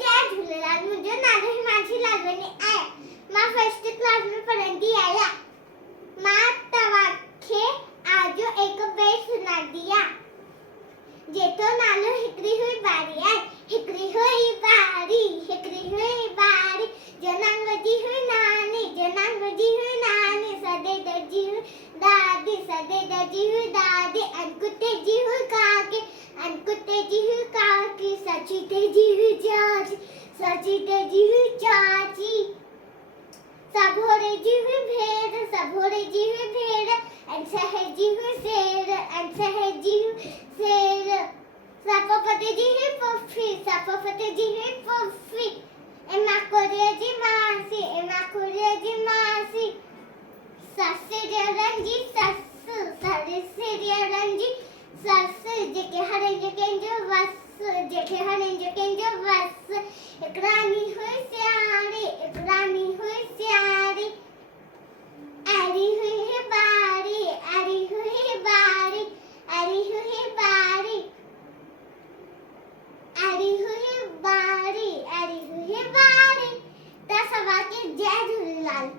जय झूलेलाल। मुंहिंजो नालो हिमांशी लालवानी आहे। मां फर्स्ट क्लास में पढ़ंदी आहियां। मां तव्हांखे आज एक बेट सुणाईंदी आहियां जेको नालो हिकिड़ी हुई बारी आहे। हिकिड़ी हुई बारी, हिकिड़ी हुई बारी, जनांग जी हुई नानी, जनांग जी हुई नानी, सदे दर्जी हुई दादी, सदे दर्जी हुई दादी, अनकुटे जी हुई काकी, अनकुटे जी हुई काकी, सची तेजी हुई चाची, सची तेजी हुई चाची, सबोरे जी हुई भेड़, सबोरे जी हुई भेड़, एंड सहेजी हुई शेर, एंड सहेजी हुई शेर, सपपति जी हुई पफी, सपपति जी हुई पफी, एमा कोरिया जी मासी, एमा कोरिया जी मासी, ससे रंजी सस, ससे रंजी सस, जेके हरे जेके वस, जेके हरे जेके वस, एक रानी हुई स्यारी, एक रानी हुई स्यारी, ऐरी हुई है बारी, ऐरी हुई है बारी, ऐरी हुई है बारी, ऐरी हुई है बारी, ऐरी हुई है बारी। दस वाक्य जय झूलेलाल।